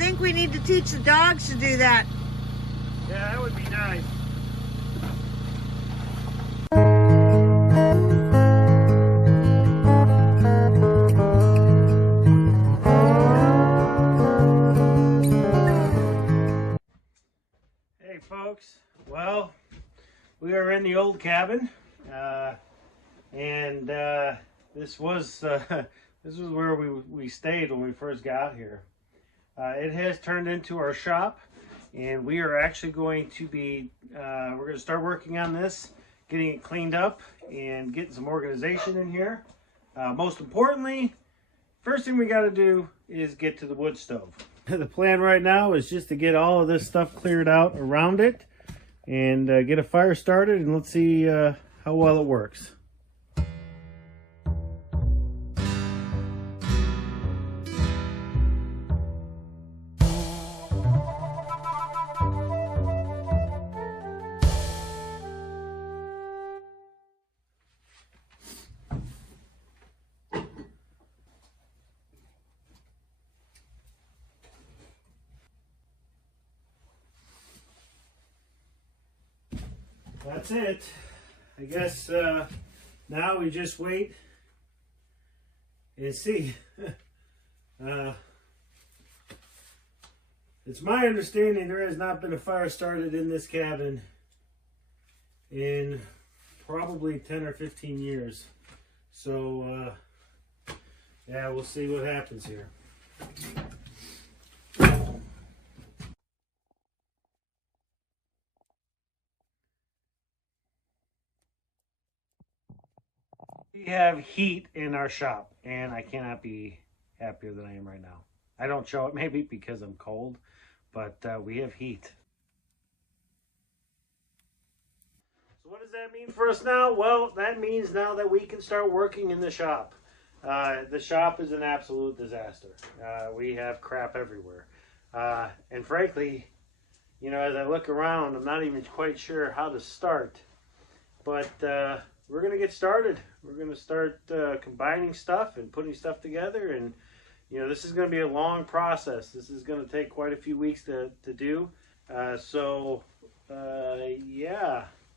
think we need to teach the dogs to do that. Yeah, that would be nice. Hey folks, well, we are in the old cabin, and this was where we stayed when we first got here. It has turned into our shop, and we are actually going to be we're going to start working on this, getting it cleaned up and getting some organization in here. Most importantly, first thing we got to do is get to the wood stove. The plan right now is just to get all of this stuff cleared out around it and get a fire started, and let's see how well it works. That's it. I guess now we just wait and see. It's my understanding there has not been a fire started in this cabin in probably 10 or 15 years. So yeah, we'll see what happens here. We have heat in our shop, and I cannot be happier than I am right now. I don't show it maybe because I'm cold, but we have heat. So what does that mean for us now? Well, that means now that we can start working in the shop. The shop is an absolute disaster. We have crap everywhere. And frankly, you know, as I look around, I'm not even quite sure how to start. But we're going to get started. We're going to start combining stuff and putting stuff together. And, you know, this is going to be a long process. This is going to take quite a few weeks to do. Yeah,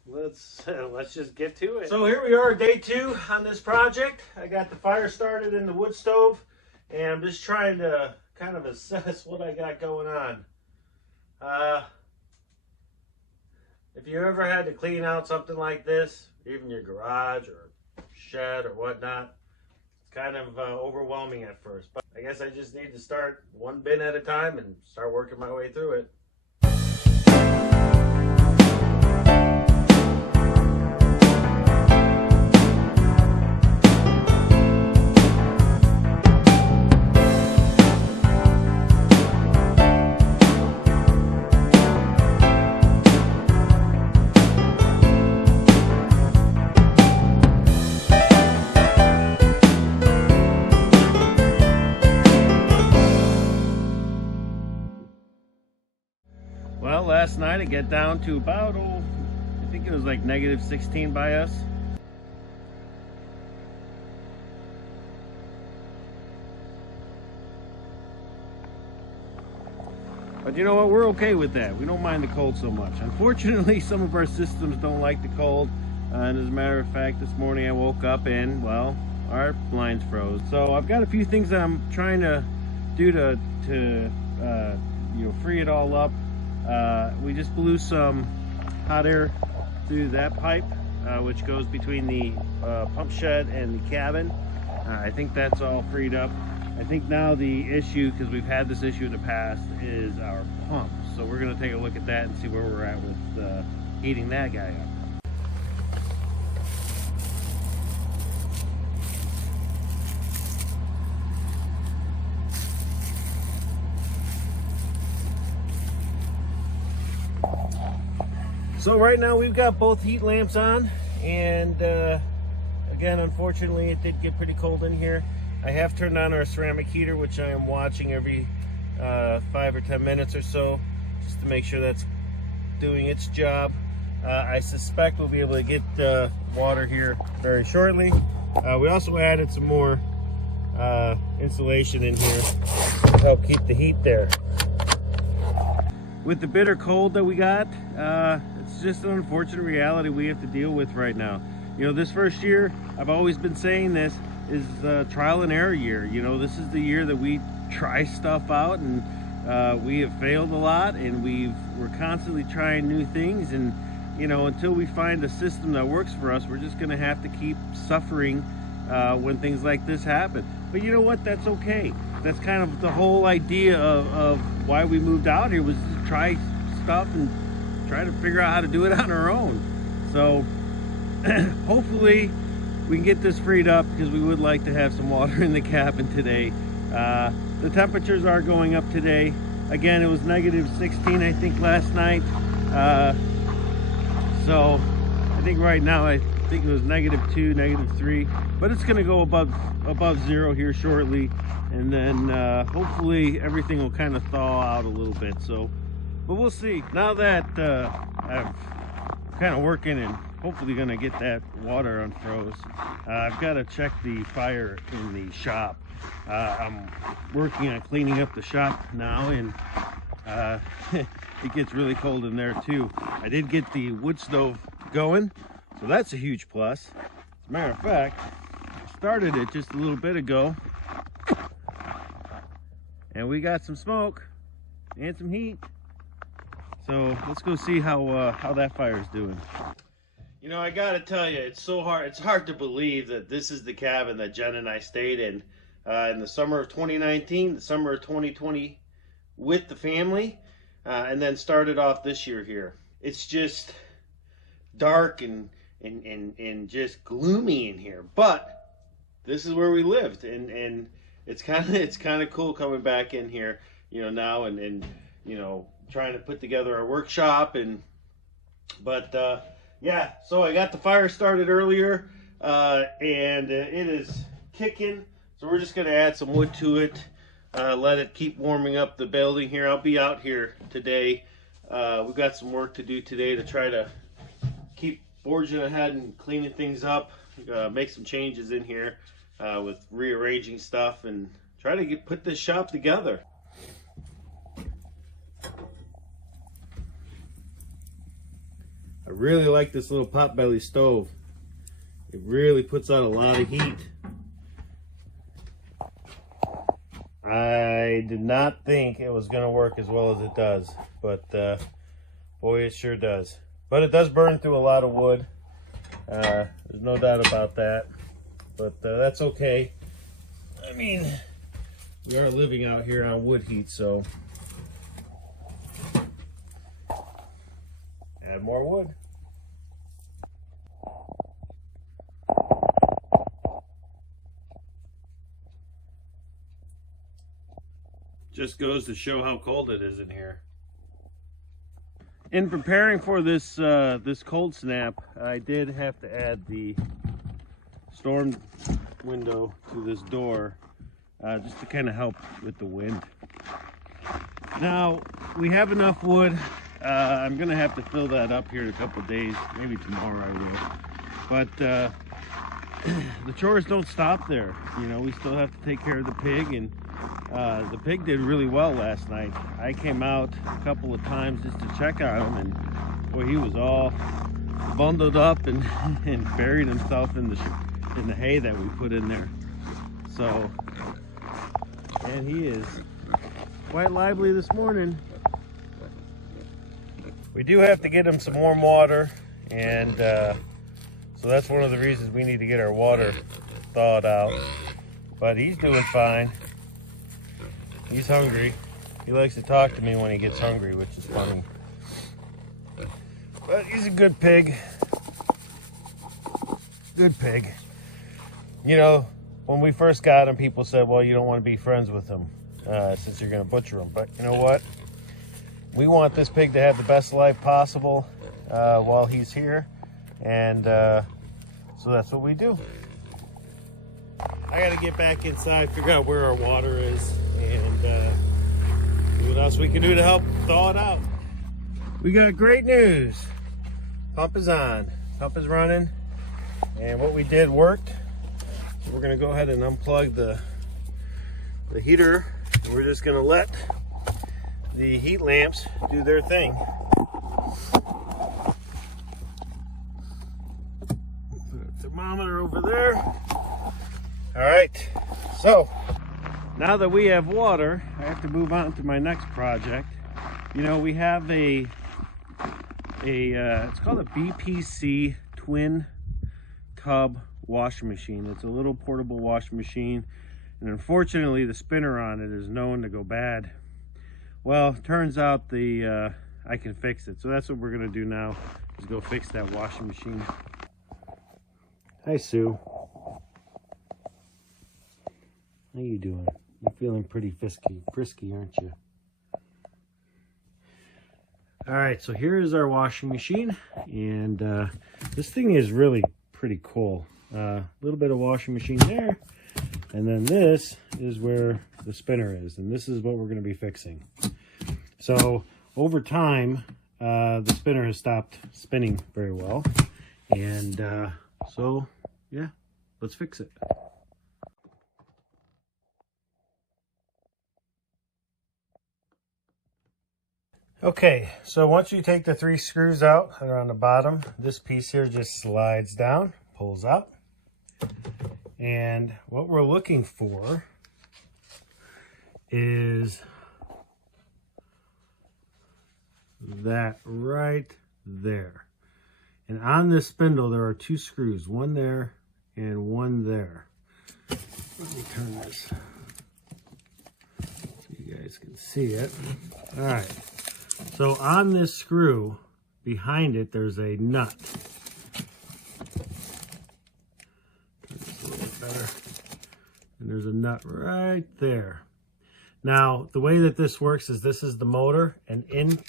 let's just get to it. So here we are, day 2 on this project. I got the fire started in the wood stove, and I'm just trying to kind of assess what I got going on. If you ever had to clean out something like this, even your garage or shed or whatnot, it's kind of overwhelming at first. But I guess I just need to start one bin at a time and start working my way through it. Well, last night it got down to about, I think it was like -16 by us. But you know what, we're okay with that. We don't mind the cold so much. Unfortunately, some of our systems don't like the cold. And as a matter of fact, this morning I woke up and, well, our blinds froze. So I've got a few things that I'm trying to do to you know, free it all up. We just blew some hot air through that pipe, which goes between the pump shed and the cabin. I think that's all freed up. I think now the issue, because we've had this issue in the past, is our pump. So we're going to take a look at that and see where we're at with heating that guy up. So right now we've got both heat lamps on, and again, unfortunately it did get pretty cold in here. I have turned on our ceramic heater, which I am watching every 5 or 10 minutes or so, just to make sure that's doing its job. I suspect we'll be able to get water here very shortly. We also added some more insulation in here to help keep the heat there. with the bitter cold that we got, it's just an unfortunate reality we have to deal with right now. You know, this first year, I've always been saying this, is trial and error year. You know, this is the year that we try stuff out, and we have failed a lot, and we're constantly trying new things, and you know, until we find a system that works for us, we're just gonna have to keep suffering when things like this happen. But you know what, that's okay. That's kind of the whole idea of why we moved out here, was to try stuff and try to figure out how to do it on our own. So hopefully we can get this freed up, because we would like to have some water in the cabin today. The temperatures are going up today. Again, it was -16, I think, last night. So I think right now, I think it was -2, -3, but it's going to go above zero here shortly, and then hopefully everything will kind of thaw out a little bit. So, but we'll see. Now that I'm kind of working and hopefully going to get that water unfroze, I've got to check the fire in the shop. I'm working on cleaning up the shop now, and it gets really cold in there too. I did get the wood stove going, so that's a huge plus. As a matter of fact, I started it just a little bit ago, and we got some smoke and some heat. So let's go see how that fire is doing. You know, I gotta tell you, it's hard to believe that this is the cabin that Jen and I stayed in the summer of 2019, the summer of 2020 with the family, and then started off this year here. It's just dark and just gloomy in here, but this is where we lived, and it's kind of cool coming back in here, you know, now and you know, trying to put together our workshop. But yeah, so I got the fire started earlier, and it is kicking. So we're just going to add some wood to it, let it keep warming up the building here. I'll be out here today. We've got some work to do today to try to keep forging ahead and cleaning things up, make some changes in here with rearranging stuff, and try to put this shop together. I really like this little potbelly stove. It really puts out a lot of heat. I did not think it was going to work as well as it does, but boy, it sure does. But it does burn through a lot of wood. There's no doubt about that, but that's okay. I mean, we are living out here on wood heat, so add more wood. Just goes to show how cold it is in here. In preparing for this this cold snap, I did have to add the storm window to this door, just to kind of help with the wind. Now, we have enough wood. I'm gonna have to fill that up here in a couple of days, maybe tomorrow I will. But the chores don't stop there. You know, we still have to take care of the pig, and the pig did really well last night. I came out a couple of times just to check on him, and boy, he was all bundled up and buried himself in the hay that we put in there. So, and he is quite lively this morning. We do have to get him some warm water, and so that's one of the reasons we need to get our water thawed out. But he's doing fine. He's hungry. He likes to talk to me when he gets hungry, which is funny. But he's a good pig. Good pig. You know, when we first got him, people said, well, you don't want to be friends with him since you're going to butcher him. But you know what? We want this pig to have the best life possible while he's here. And so that's what we do. I got to get back inside, figure out where our water is, and see what else we can do to help thaw it out. We got great news. Pump is on. Pump is running. And what we did worked. So we're going to go ahead and unplug the heater. And we're just going to let the heat lamps do their thing. Put a thermometer over there. All right, so now that we have water, I have to move on to my next project. You know, we have it's called a BPC twin tub washing machine. It's a little portable washing machine, and unfortunately the spinner on it is known to go bad. Well, turns out I can fix it, so that's what we're gonna do now, is go fix that washing machine. Hi, Sue. How you doing? You're feeling pretty frisky, aren't you? All right, so here is our washing machine, and this thing is really pretty cool. A little bit of washing machine there, and then this is where the spinner is, and this is what we're going to be fixing. So over time, the spinner has stopped spinning very well, and so yeah, let's fix it. Okay, so once you take the 3 screws out that are on the bottom, this piece here just slides down, pulls up. And what we're looking for is that right there. And on this spindle, there are 2 screws, one there and one there. Let me turn this so you guys can see it. All right. So on this screw, behind it, there's a nut. Turn this a little bit better. And there's a nut right there. Now, the way that this works is this is the motor, and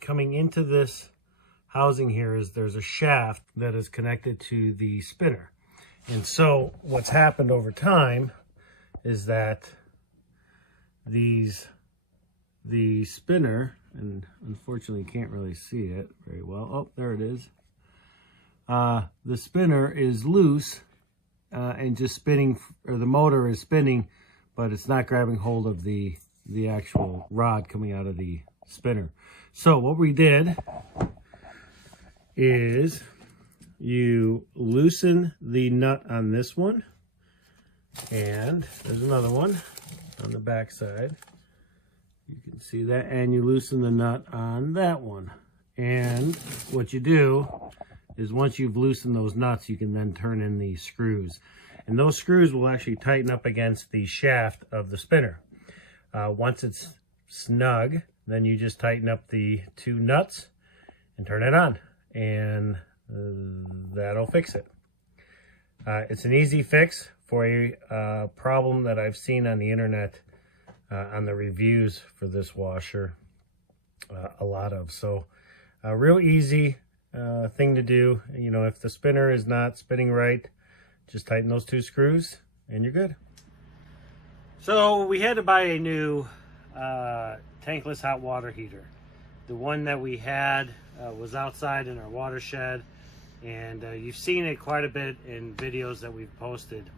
coming into this housing here is there's a shaft that is connected to the spinner. And so what's happened over time is that the spinner, and unfortunately you can't really see it very well. Oh, there it is. The spinner is loose and just spinning, or the motor is spinning, but it's not grabbing hold of the actual rod coming out of the spinner. So what we did is you loosen the nut on this one, and there's another one on the back side. You can see that, and you loosen the nut on that one. And what you do is once you've loosened those nuts, you can then turn in the screws. And those screws will actually tighten up against the shaft of the spinner. Once it's snug, then you just tighten up the 2 nuts and turn it on. And that'll fix it. It's an easy fix for a problem that I've seen on the internet. On the reviews for this washer, a lot of. So a real easy thing to do. You know, if the spinner is not spinning right, just tighten those 2 screws and you're good. So we had to buy a new tankless hot water heater. The one that we had was outside in our watershed, and you've seen it quite a bit in videos that we've posted.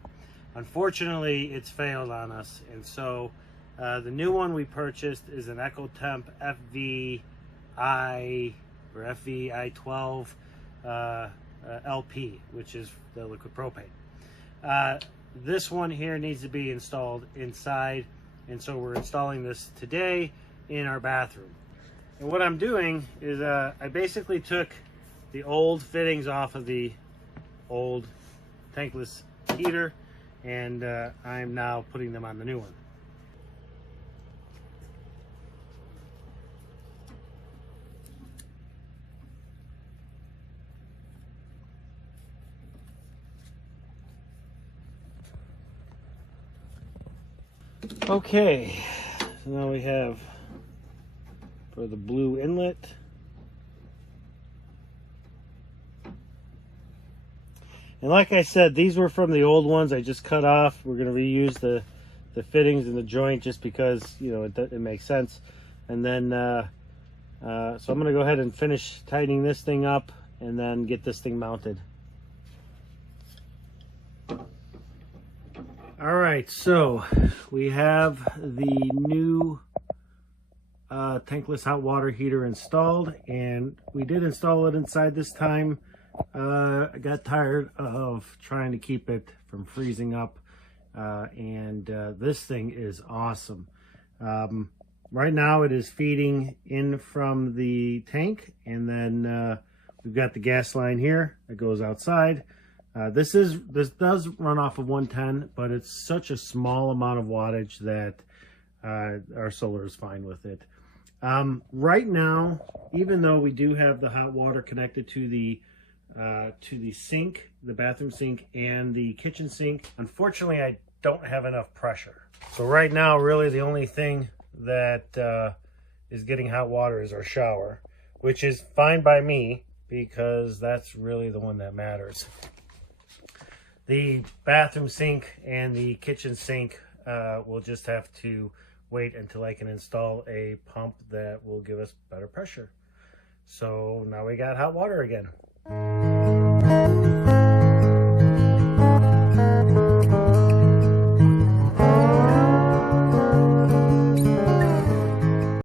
Unfortunately, it's failed on us, and so the new one we purchased is an EcoTemp FVI or FVI12 LP, which is the liquid propane. This one here needs to be installed inside, and so we're installing this today in our bathroom. And what I'm doing is I basically took the old fittings off of the old tankless heater, and I'm now putting them on the new one. Okay, so now we have for the blue inlet. And like I said, these were from the old ones I just cut off. We're going to reuse the fittings in the joint just because, you know, it makes sense. And then, so I'm going to go ahead and finish tightening this thing up and then get this thing mounted. All right, so we have the new tankless hot water heater installed, and we did install it inside this time. I got tired of trying to keep it from freezing up, and this thing is awesome. Right now it is feeding in from the tank, and then we've got the gas line here that goes outside. This does run off of 110, but it's such a small amount of wattage that our solar is fine with it. Right now, even though we do have the hot water connected to the sink, the bathroom sink, and the kitchen sink, unfortunately I don't have enough pressure. So right now, really the only thing that is getting hot water is our shower, which is fine by me because that's really the one that matters. The bathroom sink and the kitchen sink will just have to wait until I can install a pump that will give us better pressure. So now we got hot water again.